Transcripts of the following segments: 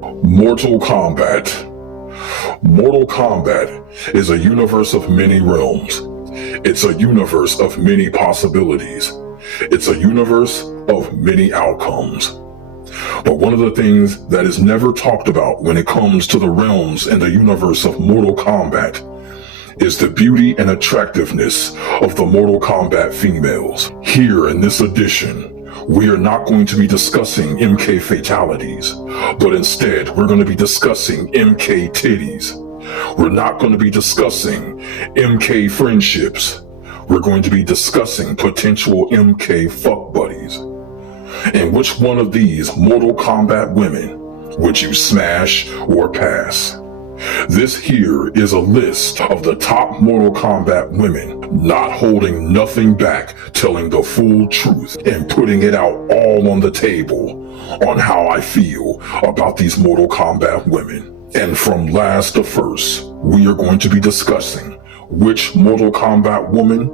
Mortal Kombat. Mortal Kombat is a universe of many realms. It's a universe of many possibilities. It's a universe of many outcomes. But one of the things that is never talked about when it comes to the realms and the universe of Mortal Kombat is the beauty and attractiveness of the Mortal Kombat Females. Here in this edition, we are not going to be discussing MK fatalities, but instead we're going to be discussing MK titties. We're not going to be discussing MK friendships. We're going to be discussing potential MK fuck buddies. And which one of these Mortal Kombat women would you smash or pass? This here is a list of the top Mortal Kombat women, not holding nothing back, telling the full truth and putting it out all on the table on how I feel about these Mortal Kombat women. And from last to first, we are going to be discussing which Mortal Kombat woman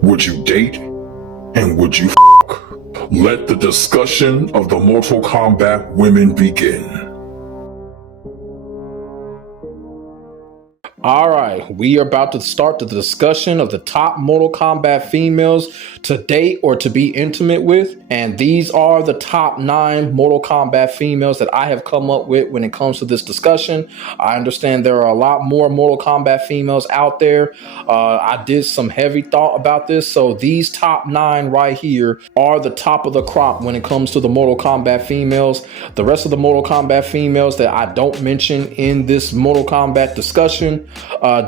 would you date and would you fuck. Let the discussion of the Mortal Kombat women begin. All right, we are about to start the discussion of the top Mortal Kombat females to date or to be intimate with. And these are the top 9 Mortal Kombat females that I have come up with when it comes to this discussion. I understand there are a lot more Mortal Kombat females out there. I did some heavy thought about this. So these top 9 right here are the top of the crop when it comes to the Mortal Kombat females. The rest of the Mortal Kombat females that I don't mention in this Mortal Kombat discussion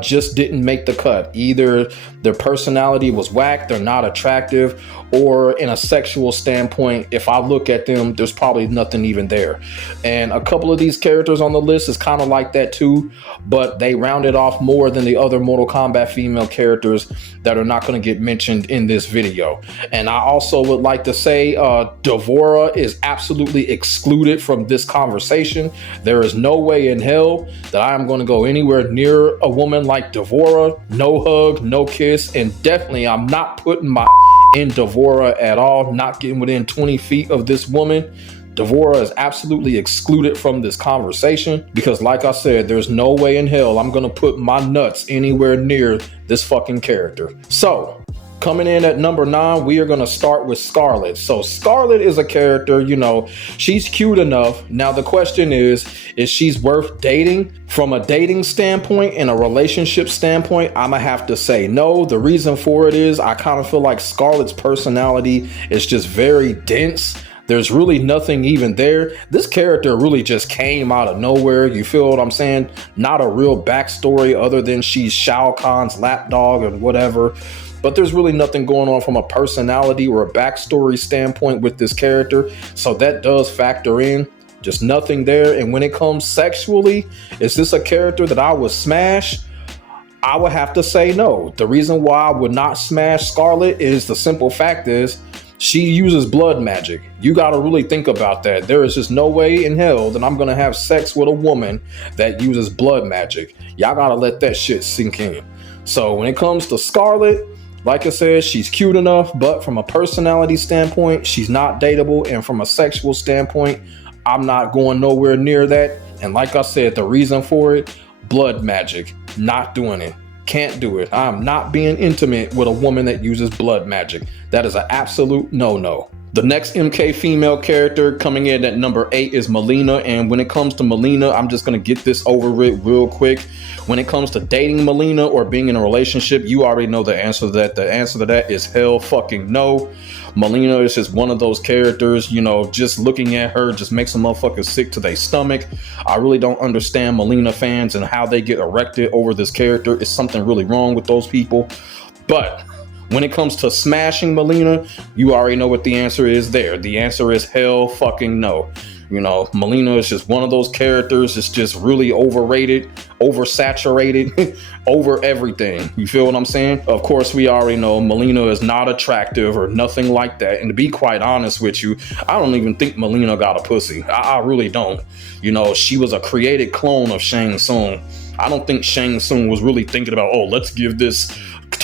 just didn't make the cut. Either their personality was whack, they're not attractive, or in a sexual standpoint, if I look at them, there's probably nothing even there. And a couple of these characters on the list is kind of like that too, but they rounded off more than the other Mortal Kombat female characters that are not going to get mentioned in this video. And I also would like to say Devora is absolutely excluded from this conversation. There is no way in hell that I am going to go anywhere near a woman like Devora. No hug, no kiss, and definitely I'm not putting my in Devora at all, not getting within 20 feet of this woman. Devora is absolutely excluded from this conversation because, like I said, there's no way in hell I'm gonna put my nuts anywhere near this fucking character. So coming in at number 9, we are going to start with Scarlet. So Scarlet is a character, you know, she's cute enough. Now the question is she's worth dating? From a dating standpoint and a relationship standpoint, I'm gonna have to say no. The reason for it is I kind of feel like Scarlet's personality is just very dense. There's really nothing even there. This character really just came out of nowhere. You feel what I'm saying? Not a real backstory other than she's Shao Kahn's lapdog or whatever. But there's really nothing going on from a personality or a backstory standpoint with this character. So that does factor in. Just nothing there. And when it comes sexually, is this a character that I would smash? I would have to say no. The reason why I would not smash Scarlet is the simple fact is she uses blood magic. You got to really think about that. There is just no way in hell that I'm going to have sex with a woman that uses blood magic. Y'all got to let that shit sink in. So when it comes to Scarlet, like I said, she's cute enough, but from a personality standpoint, she's not dateable. And from a sexual standpoint, I'm not going nowhere near that. And like I said, the reason for it, blood magic, not doing it. Can't do it. I'm not being intimate with a woman that uses blood magic. That is an absolute no-no. The next MK female character coming in at number 8 is Molina. And when it comes to Molina, I'm just going to get this over with real quick. When it comes to dating Molina or being in a relationship, you already know the answer to that. The answer to that is hell fucking no. Molina is just one of those characters, you know, just looking at her just makes a motherfucker sick to their stomach. I really don't understand Molina fans and how they get erected over this character. It's something really wrong with those people. But when it comes to smashing Molina, you already know what the answer is there. The answer is hell fucking no. You know, Molina is just one of those characters. It's just really overrated, oversaturated, over everything. You feel what I'm saying? Of course, we already know Molina is not attractive or nothing like that. And to be quite honest with you, I don't even think Molina got a pussy. I really don't. You know, she was a created clone of Shang Tsung. I don't think Shang Tsung was really thinking about, oh, let's give this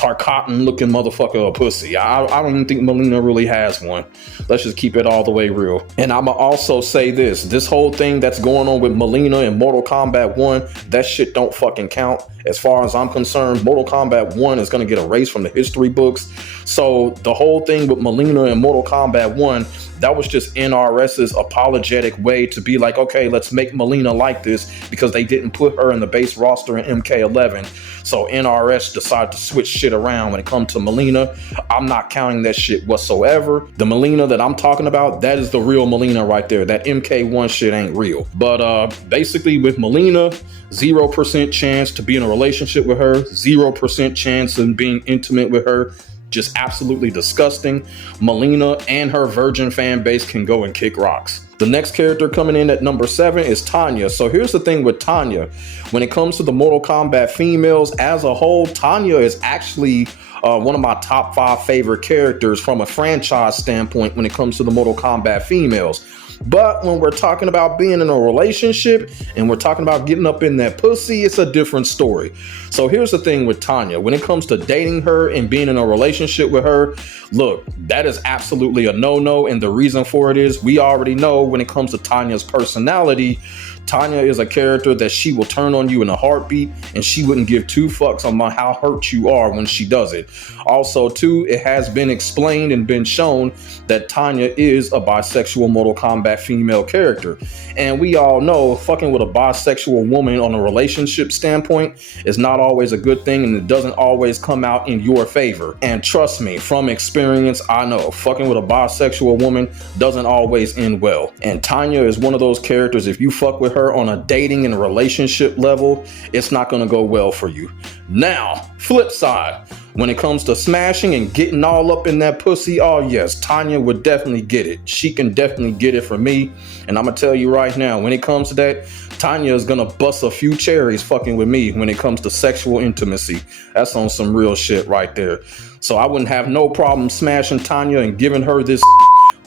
Tarkatan looking motherfucker a pussy. I don't even think Molina really has one. Let's just keep it all the way real. And I'ma also say this whole thing that's going on with Molina and Mortal Kombat 1, that shit don't fucking count. As far as I'm concerned, Mortal Kombat 1 is going to get erased from the history books. So the whole thing with Molina and Mortal Kombat 1, that was just NRS's apologetic way to be like, okay, let's make Molina like this because they didn't put her in the base roster in MK11. So NRS decided to switch shit around when it comes to Molina. I'm not counting that shit whatsoever. The Molina that I'm talking about, that is the real Molina right there. That MK1 shit ain't real. But basically with Molina, 0% chance to be in a relationship with her, 0% chance of being intimate with her. Just absolutely disgusting. Molina and her virgin fan base can go and kick rocks. The next character coming in at number 7 is Tanya. So here's the thing with Tanya. When it comes to the Mortal Kombat females as a whole, Tanya is actually one of my top 5 favorite characters from a franchise standpoint when it comes to the Mortal Kombat females. But when we're talking about being in a relationship and we're talking about getting up in that pussy, it's a different story. So here's the thing with Tanya. When it comes to dating her and being in a relationship with her, look, that is absolutely a no-no. And the reason for it is we already know when it comes to Tanya's personality, Tanya is a character that she will turn on you in a heartbeat, and she wouldn't give 2 fucks on how hurt you are when she does it. Also, too, it has been explained and been shown that Tanya is a bisexual Mortal Kombat female character. And we all know fucking with a bisexual woman on a relationship standpoint is not always a good thing, and it doesn't always come out in your favor. And trust me, from experience, I know fucking with a bisexual woman doesn't always end well. And Tanya is one of those characters, if you fuck with her on a dating and relationship level, it's not going to go well for you. Now, flip side, when it comes to smashing and getting all up in that pussy, oh yes, Tanya would definitely get it. She can definitely get it from me. And I'm going to tell you right now, when it comes to that, Tanya is going to bust a few cherries fucking with me when it comes to sexual intimacy. That's on some real shit right there. So I wouldn't have no problem smashing Tanya and giving her this.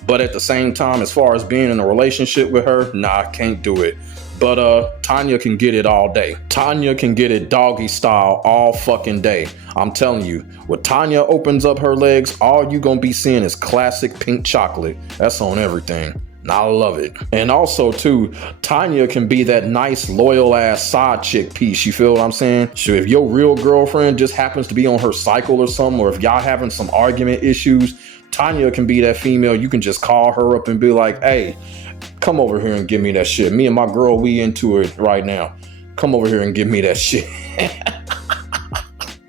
But at the same time, as far as being in a relationship with her, nah, I can't do it. But Tanya can get it all day. Tanya can get it doggy style all fucking day. I'm telling you, when Tanya opens up her legs, all you gonna be seeing is classic pink chocolate. That's on everything. And I love it. And also too, Tanya can be that nice loyal ass side chick piece. You feel what I'm saying? So if your real girlfriend just happens to be on her cycle or something, or if y'all having some argument issues, Tanya can be that female. You can just call her up and be like, hey, come over here and give me that shit. Me and my girl, we into it right now. Come over here and give me that shit.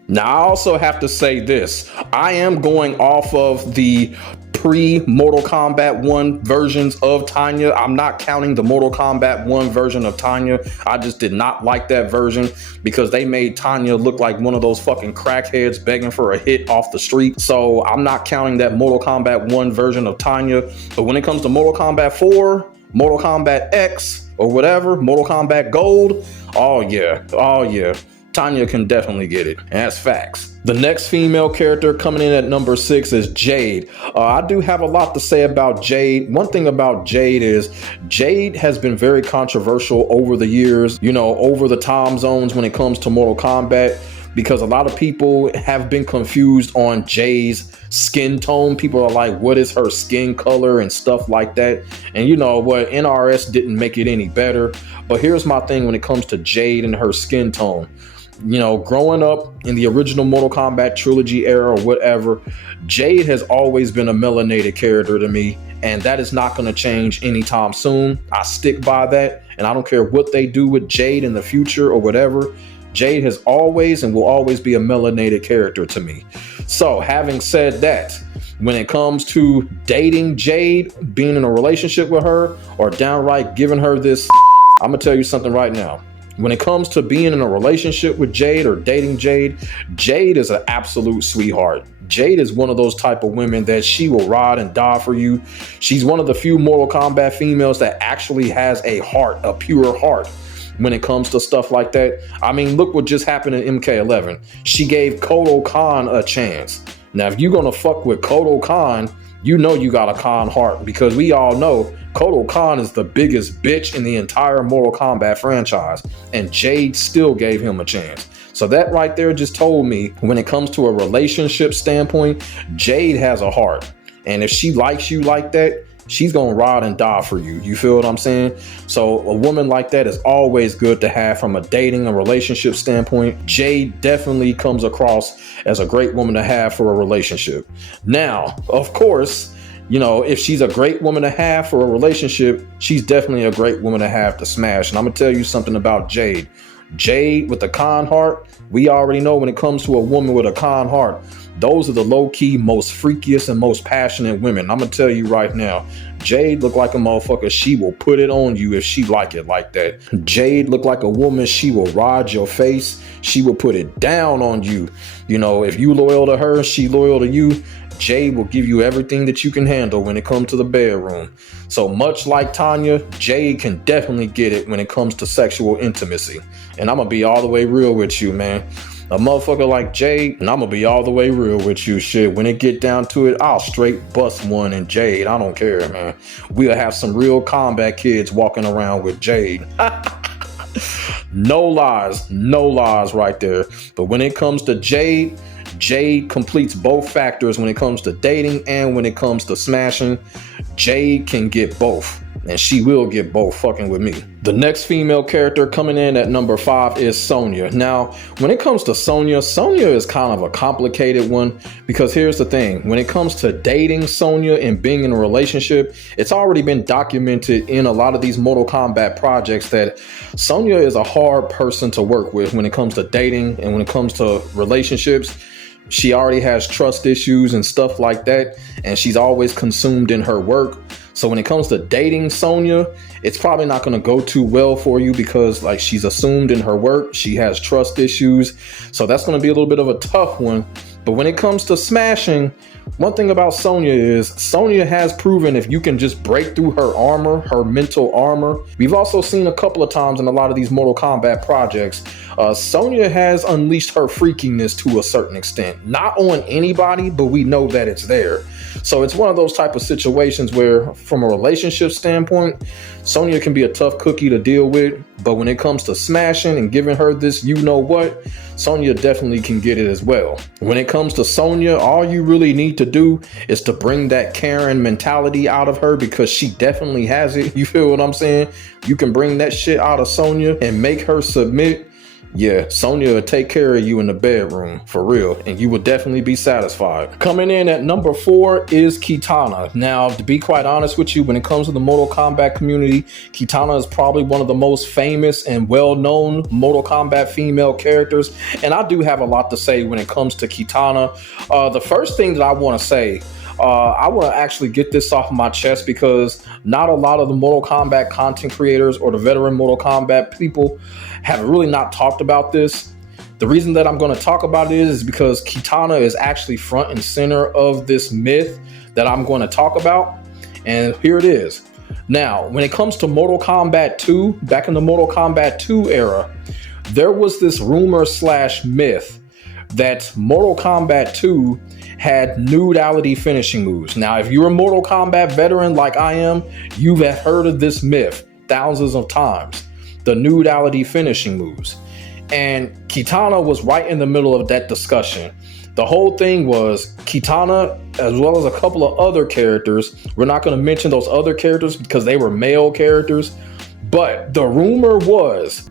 Now, I also have to say this. I am going off of the pre-Mortal Kombat 1 versions of Tanya. I'm not counting the Mortal Kombat 1 version of Tanya. I just did not like that version because they made Tanya look like one of those fucking crackheads begging for a hit off the street. So I'm not counting that Mortal Kombat 1 version of Tanya. But when it comes to Mortal Kombat 4, Mortal Kombat X, or whatever, Mortal Kombat Gold, oh yeah, Tanya can definitely get it. And that's facts. The next female character coming in at number 6 is Jade. I do have a lot to say about Jade. One thing about Jade is Jade has been very controversial over the years, you know, over the time zones when it comes to Mortal Kombat, because a lot of people have been confused on Jade's skin tone. People are like, what is her skin color and stuff like that? And you know what, NRS didn't make it any better. But here's my thing when it comes to Jade and her skin tone. You know, growing up in the original Mortal Kombat trilogy era or whatever, Jade has always been a melanated character to me, and that is not going to change anytime soon. I stick by that, and I don't care what they do with Jade in the future or whatever. Jade has always and will always be a melanated character to me. So having said that, when it comes to dating Jade, being in a relationship with her, or downright giving her this, I'm going to tell you something right now. When it comes to being in a relationship with Jade or dating Jade, Jade is an absolute sweetheart. Jade is one of those type of women that she will ride and die for you. She's one of the few Mortal Kombat females that actually has a heart, a pure heart, when it comes to stuff like that. I mean, look what just happened in MK11. She gave Kotal Khan a chance. Now, if you're going to fuck with Kotal Khan, you know you got a Khan heart, because we all know Kotal Khan is the biggest bitch in the entire Mortal Kombat franchise, and Jade still gave him a chance. So that right there just told me when it comes to a relationship standpoint, Jade has a heart. And if she likes you like that, she's gonna ride and die for you. You feel what I'm saying? So a woman like that is always good to have from a dating and relationship standpoint. Jade definitely comes across as a great woman to have for a relationship. Now, of course, you know, if she's a great woman to have for a relationship, she's definitely a great woman to have to smash. And I'm gonna tell you something about Jade. Jade with the kind heart, we already know when it comes to a woman with a kind heart, those are the low-key, most freakiest and most passionate women. I'm gonna tell you right now, Jade look like a motherfucker. She will put it on you if she like it like that. Jade look like a woman. She will ride your face. She will put it down on you. You know, if you loyal to her, she loyal to you. Jade will give you everything that you can handle when it comes to the bedroom. So much like Tanya, Jade can definitely get it when it comes to sexual intimacy. And I'm gonna be all the way real with you, man. A motherfucker like Jade, and I'm gonna be all the way real with you, shit. When it get down to it, I'll straight bust one in Jade. I don't care, man. We'll have some real combat kids walking around with Jade. No lies right there. But when it comes to Jade, Jade completes both factors when it comes to dating and when it comes to smashing. Jade can get both, and she will get both fucking with me. The next female character coming in at number 5 is Sonya. Now, when it comes to Sonya, Sonya is kind of a complicated one because here's the thing. When it comes to dating Sonya and being in a relationship, it's already been documented in a lot of these Mortal Kombat projects that Sonya is a hard person to work with when it comes to dating and when it comes to relationships. She already has trust issues and stuff like that, and she's always consumed in her work. So when it comes to dating Sonya, it's probably not going to go too well for you because like she's assumed in her work, she has trust issues. So that's going to be a little bit of a tough one. But when it comes to smashing, one thing about Sonya is Sonya has proven if you can just break through her armor, her mental armor. We've also seen a couple of times in a lot of these Mortal Kombat projects, Sonya has unleashed her freakiness to a certain extent. Not on anybody, but we know that it's there. So it's one of those type of situations where from a relationship standpoint, Sonya can be a tough cookie to deal with. But when it comes to smashing and giving her this, you know what, Sonya definitely can get it as well. When it comes to Sonya, all you really need to do is to bring that Karen mentality out of her because she definitely has it. You feel what I'm saying? You can bring that shit out of Sonya and make her submit. Yeah, Sonya will take care of you in the bedroom, for real, and you will definitely be satisfied. Coming in at number 4 is Kitana. Now, to be quite honest with you, when it comes to the Mortal Kombat community, Kitana is probably one of the most famous and well-known Mortal Kombat female characters, and I do have a lot to say when it comes to Kitana. The first thing that I want to say, I want to actually get this off my chest because not a lot of the Mortal Kombat content creators or the veteran Mortal Kombat people have really not talked about this. The reason that I'm going to talk about it is because Kitana is actually front and center of this myth that I'm going to talk about. And here it is. Now, when it comes to Mortal Kombat 2, back in the Mortal Kombat 2 era, there was this rumor / myth that Mortal Kombat 2 had nudality finishing moves. Now, if you're a Mortal Kombat veteran like I am, you have heard of this myth thousands of times. The nudality finishing moves. And Kitana was right in the middle of that discussion. The whole thing was Kitana, as well as a couple of other characters. We're not going to mention those other characters because they were male characters. But the rumor was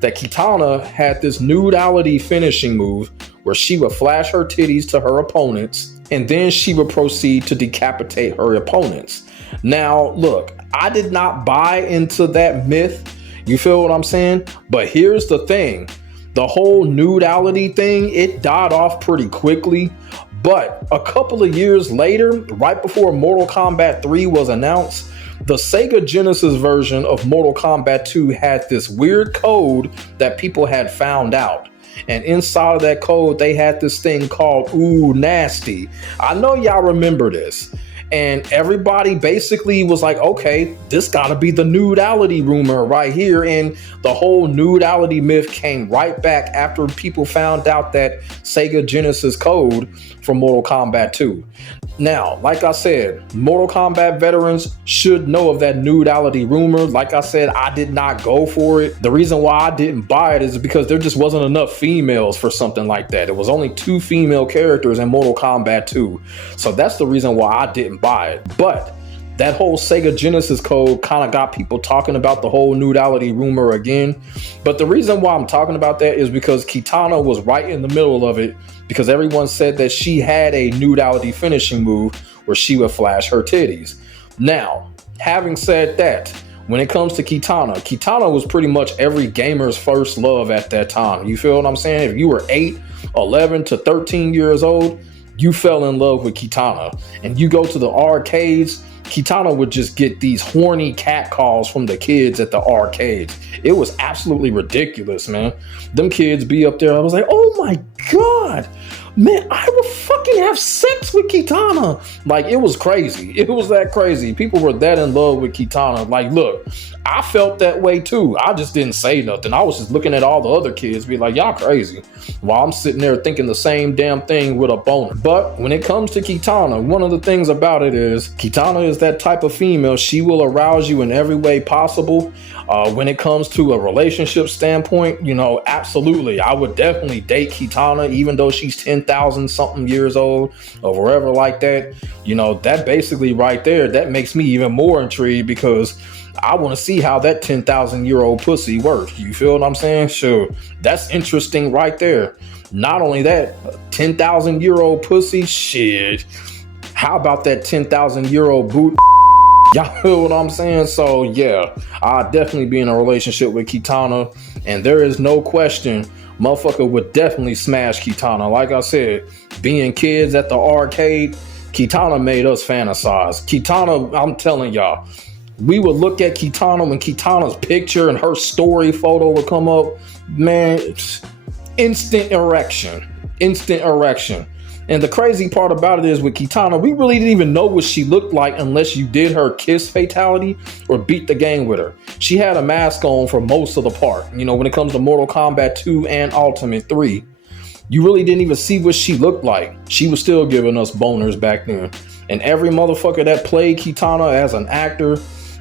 that Kitana had this nudality finishing move where she would flash her titties to her opponents and then she would proceed to decapitate her opponents. Now, look, I did not buy into that myth. You feel what I'm saying? But here's the thing. The whole nudality thing, it died off pretty quickly. But a couple of years later, right before Mortal Kombat 3 was announced, the Sega Genesis version of Mortal Kombat 2 had this weird code that people had found out. And inside of that code, they had this thing called Ooh Nasty. I know y'all remember this. And everybody basically was like, okay, this gotta be the nudality rumor right here. And the whole nudality myth came right back after people found out that Sega Genesis code for Mortal Kombat 2. Now, like I said, Mortal Kombat veterans should know of that nudality rumor. Like I said, I did not go for it. The reason why I didn't buy it is because there just wasn't enough females for something like that. It was only 2 female characters in Mortal Kombat 2. So that's the reason why I didn't buy it. But that whole Sega Genesis code kind of got people talking about the whole nudality rumor again. But the reason why I'm talking about that is because Kitana was right in the middle of it, because everyone said that she had a nudality finishing move where she would flash her titties. Now, having said that, when it comes to Kitana, Kitana was pretty much every gamer's first love at that time. You feel what I'm saying? If you were 8, 11 to 13 years old, you fell in love with Kitana. And you go to the arcades, Kitana would just get these horny cat calls from the kids at the arcades. It was absolutely ridiculous, man. Them kids be up there. I was like, oh my God, man, I would fucking have sex with Kitana. Like, it was crazy. It was that crazy. People were that in love with Kitana. Like, look, I felt that way too. I just didn't say nothing. I was just looking at all the other kids, be like, y'all crazy, while I'm sitting there thinking the same damn thing with a boner. But when it comes to Kitana, one of the things about it is Kitana is that type of female. She will arouse you in every way possible. When it comes to a relationship standpoint, you know, absolutely, I would definitely date Kitana, even though she's 10,000 something years old or wherever like that. You know, that basically right there, that makes me even more intrigued, because I want to see how that 10,000-year-old pussy works. You feel what I'm saying? Sure, that's interesting right there. Not only that, 10,000-year-old pussy, shit. How about that 10,000-year-old boot? Y'all feel what I'm saying? So yeah, I'd definitely be in a relationship with Kitana, and there is no question, motherfucker would definitely smash Kitana. Like I said, being kids at the arcade, Kitana made us fantasize. Kitana, I'm telling y'all, we would look at Kitana when Kitana's picture and her story photo would come up, man, instant erection, instant erection. And the crazy part about it is with Kitana, we really didn't even know what she looked like unless you did her kiss fatality or beat the game with her. She had a mask on for most of the part. You know, when it comes to Mortal Kombat 2 and Ultimate 3, you really didn't even see what she looked like. She was still giving us boners back then. And every motherfucker that played Kitana as an actor,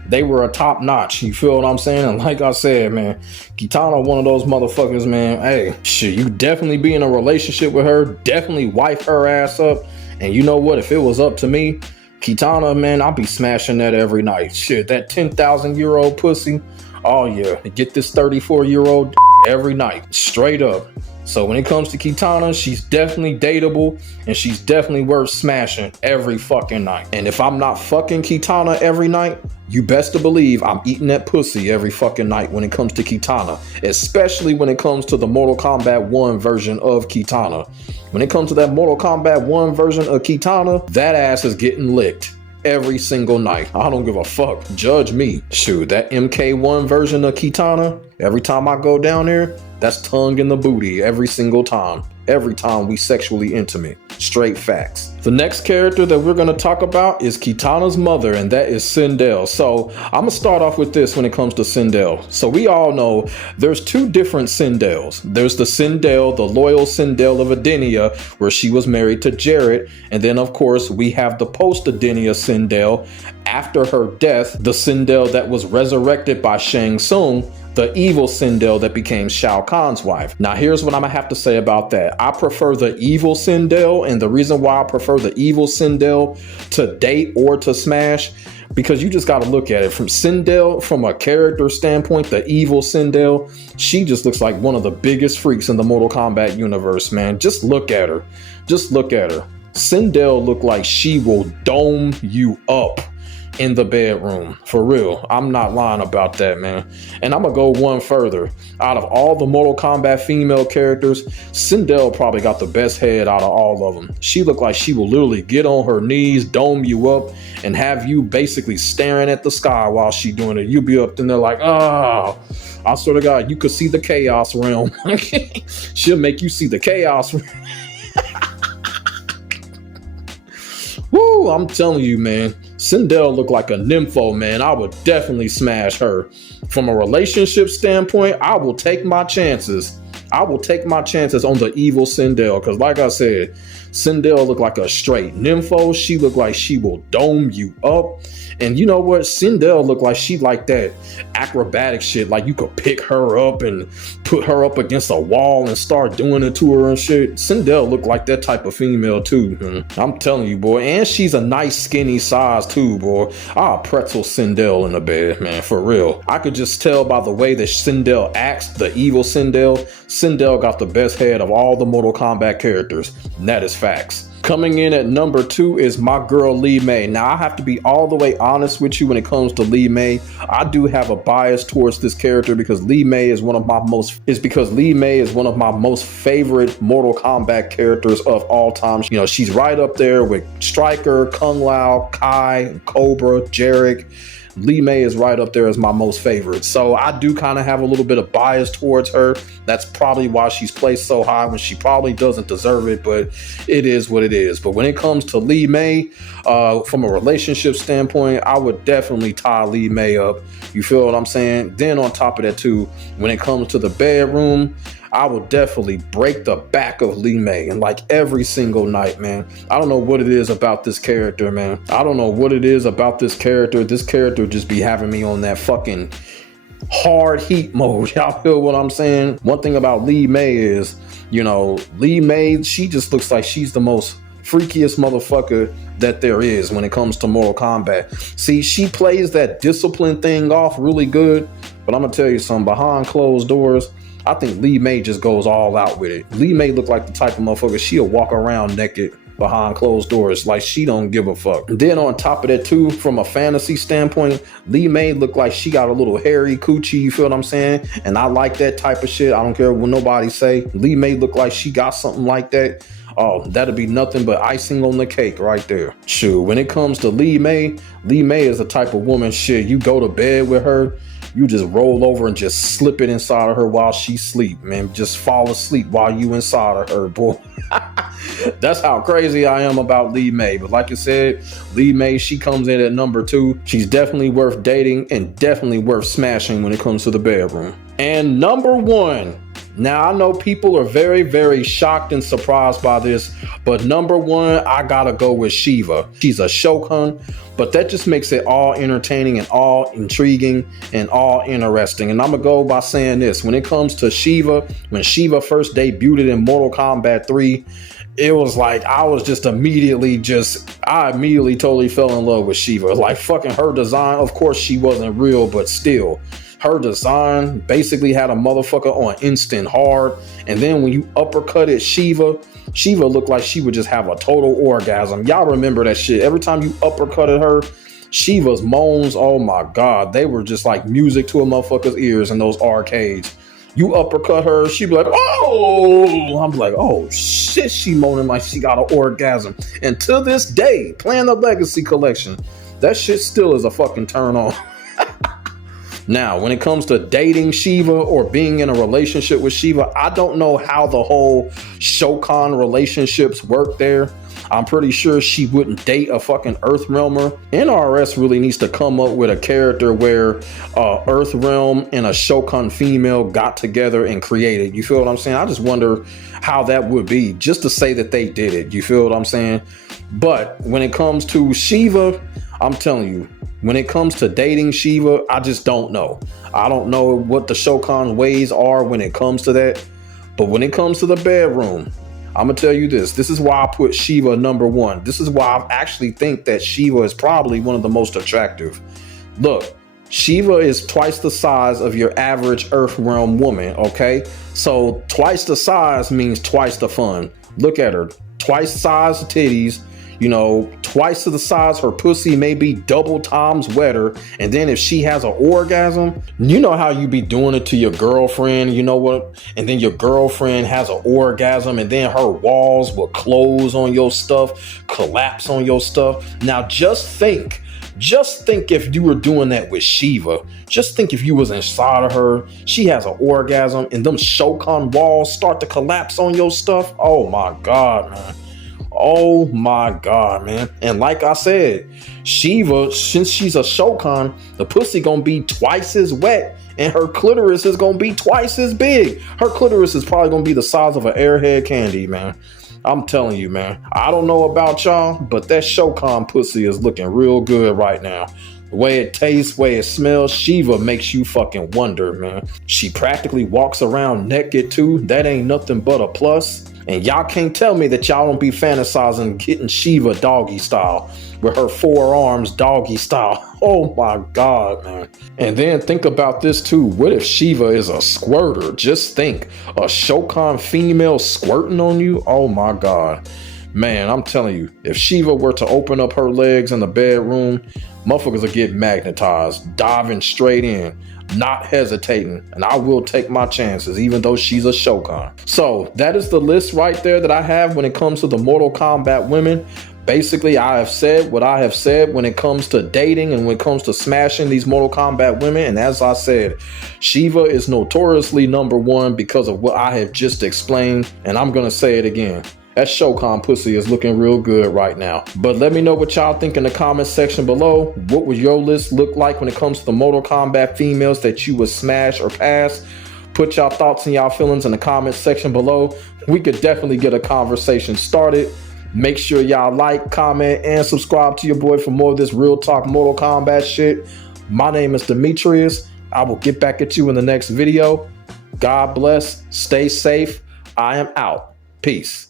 they were a top notch. You feel what I'm saying? And like I said, man, Kitana, one of those motherfuckers, man. Hey, shit, you definitely be in a relationship with her. Definitely wife her ass up. And you know what? If it was up to me, Kitana, man, I'll be smashing that every night. Shit, that 10,000-year-old pussy. Oh yeah, get this 34-year-old every night, straight up. So when it comes to Kitana, she's definitely dateable, and she's definitely worth smashing every fucking night. And if I'm not fucking Kitana every night, you best to believe I'm eating that pussy every fucking night when it comes to Kitana, especially when it comes to the Mortal Kombat 1 version of Kitana. When it comes to that Mortal Kombat 1 version of Kitana, that ass is getting licked every single night. I don't give a fuck. Judge me. Shoot, that MK1 version of Kitana, every time I go down there, that's tongue in the booty every single time. Every time we sexually intimate. Straight facts. The next character that we're going to talk about is Kitana's mother, and that is Sindel. So I'm going to start off with this when it comes to Sindel. So we all know there's 2 different Sindels. There's the Sindel, the loyal Sindel of Edenia, where she was married to Jarrett. And then, of course, we have the post-Edenia Sindel. After her death, the Sindel that was resurrected by Shang Tsung, the evil Sindel that became Shao Kahn's wife. Now, here's what I'm gonna have to say about that. I prefer the evil Sindel, and the reason why I prefer the evil Sindel to date or to smash, because you just got to look at it from Sindel, from a character standpoint. The evil Sindel, she just looks like one of the biggest freaks in the Mortal Kombat universe, man. Just look at her. Just look at her. Sindel look like she will dome you up in the bedroom. For real. I'm not lying about that, man. And I'm gonna go one further. Out of all the Mortal Kombat female characters, Sindel probably got the best head out of all of them. She looked like she will literally get on her knees, dome you up, and have you basically staring at the sky while she doing it. You'll be up in there like, oh, I swear to God, you could see the chaos realm. She'll make you see the chaos realm. Woo, I'm telling you, man. Sindel looked like a nympho, man. I would definitely smash her. From a relationship standpoint, I will take my chances. I will take my chances on the evil Sindel, because like I said, Sindel look like a straight nympho. She look like she will dome you up. And you know what? Sindel look like she like that acrobatic shit. Like you could pick her up and put her up against a wall and start doing it to her and shit. Sindel look like that type of female too. I'm telling you, boy. And she's a nice skinny size too, boy. I'll pretzel Sindel in the bed, man, for real. I could just tell by the way that Sindel acts, the evil Sindel. Sindel got the best head of all the Mortal Kombat characters. And that is facts. Coming in at number 2 is my girl Li Mei. Now I have to be all the way honest with you when it comes to Li Mei. I do have a bias towards this character because Li Mei is one of my most favorite Mortal Kombat characters of all time. You know, she's right up there with Stryker, Kung Lao, Kai, Cobra, Jarek. Li Mei is right up there as my most favorite. So I do kind of have a little bit of bias towards her. That's probably why she's placed so high when she probably doesn't deserve it, but it is what it is. But when it comes to Li Mei, from a relationship standpoint, I would definitely tie Li Mei up. You feel what I'm saying? Then on top of that too, when it comes to the bedroom, I will definitely break the back of Li Mei, and like every single night, man. I don't know what it is about this character, man. I don't know what it is about this character. This character just be having me on that fucking hard heat mode. Y'all feel what I'm saying? One thing about Li Mei is, you know, Li Mei, she just looks like she's the most freakiest motherfucker that there is when it comes to Mortal Kombat. See, she plays that discipline thing off really good, but I'm gonna tell you something, behind closed doors, I think Li Mei just goes all out with it. Li Mei look like the type of motherfucker she'll walk around naked behind closed doors like she don't give a fuck. And then on top of that too, from a fantasy standpoint, Li Mei look like she got a little hairy coochie, you feel what I'm saying? And I like that type of shit. I don't care what nobody say. Li Mei look like she got something like that. Oh, that'd be nothing but icing on the cake right there. Shoot, when it comes to Li Mei is the type of woman, shit, you go to bed with her, you just roll over and just slip it inside of her while she sleep, man. Just fall asleep while you inside of her, boy. That's how crazy I am about Li Mei. But like I said, Li Mei, she comes in at number 2. She's definitely worth dating and definitely worth smashing when it comes to the bedroom. And number 1. Now, I know people are very, very shocked and surprised by this, but number 1, I gotta go with Shiva. She's a Shokan, but that just makes it all entertaining and all intriguing and all interesting. And I'm gonna go by saying this. When it comes to Shiva, when Shiva first debuted in Mortal Kombat 3, it was like I immediately totally fell in love with Shiva. Like fucking her design, of course she wasn't real, but still. Her design basically had a motherfucker on instant hard. And then when you uppercutted Shiva looked like she would just have a total orgasm. Y'all remember that shit. Every time you uppercutted her, Shiva's moans, oh my God, they were just like music to a motherfucker's ears in those arcades. You uppercut her, she'd be like, oh, I'm like, oh shit, she moaning like she got an orgasm. And to this day, playing the Legacy Collection, that shit still is a fucking turn on. Now, when it comes to dating Shiva or being in a relationship with Shiva, I don't know how the whole Shokan relationships work there. I'm pretty sure she wouldn't date a fucking Earthrealmer. NRS really needs to come up with a character where Earthrealm and a Shokan female got together and created. You feel what I'm saying? I just wonder how that would be, just to say that they did it. You feel what I'm saying? But when it comes to Shiva, I'm telling you, when it comes to dating Shiva, I just don't know. I don't know what the Shokan's ways are when it comes to that. But when it comes to the bedroom, I'm going to tell you this. This is why I put Shiva number 1. This is why I actually think that Shiva is probably one of the most attractive. Look, Shiva is twice the size of your average Earthrealm woman, okay? So twice the size means twice the fun. Look at her. Twice the size of titties. You know, twice to the size, her pussy may be double times wetter. And then if she has an orgasm, you know how you be doing it to your girlfriend, you know what? And then your girlfriend has an orgasm and then her walls will close on your stuff, collapse on your stuff. Now just think if you were doing that with Shiva. Just think if you was inside of her, she has an orgasm and them Shokan walls start to collapse on your stuff. Oh my God, man. Oh my God, man. And like I said, Shiva, since she's a Shokan, the pussy gonna be twice as wet and her clitoris is gonna be twice as big. Her clitoris is probably gonna be the size of an Airhead candy, man. I'm telling you, man. I don't know about y'all, but that Shokan pussy is looking real good right now. The way it tastes, way it smells, Shiva makes you fucking wonder, man. She practically walks around naked too. That ain't nothing but a plus. And y'all can't tell me that y'all don't be fantasizing getting Shiva doggy style with her forearms doggy style. Oh my God, man. And then think about this too. What if Shiva is a squirter? Just think, a Shokan female squirting on you? Oh my God. Man, I'm telling you, if Shiva were to open up her legs in the bedroom, motherfuckers will get magnetized, diving straight in, not hesitating, and I will take my chances, even though she's a Shokan. So that is the list right there that I have when it comes to the Mortal Kombat women. Basically, I have said what I have said when it comes to dating and when it comes to smashing these Mortal Kombat women. And as I said, Shiva is notoriously #1 because of what I have just explained. And I'm going to say it again. That Shokan pussy is looking real good right now. But let me know what y'all think in the comment section below. What would your list look like when it comes to the Mortal Kombat females that you would smash or pass? Put y'all thoughts and y'all feelings in the comment section below. We could definitely get a conversation started. Make sure y'all like, comment, and subscribe to your boy for more of this real talk Mortal Kombat shit. My name is Demetrius. I will get back at you in the next video. God bless. Stay safe. I am out. Peace.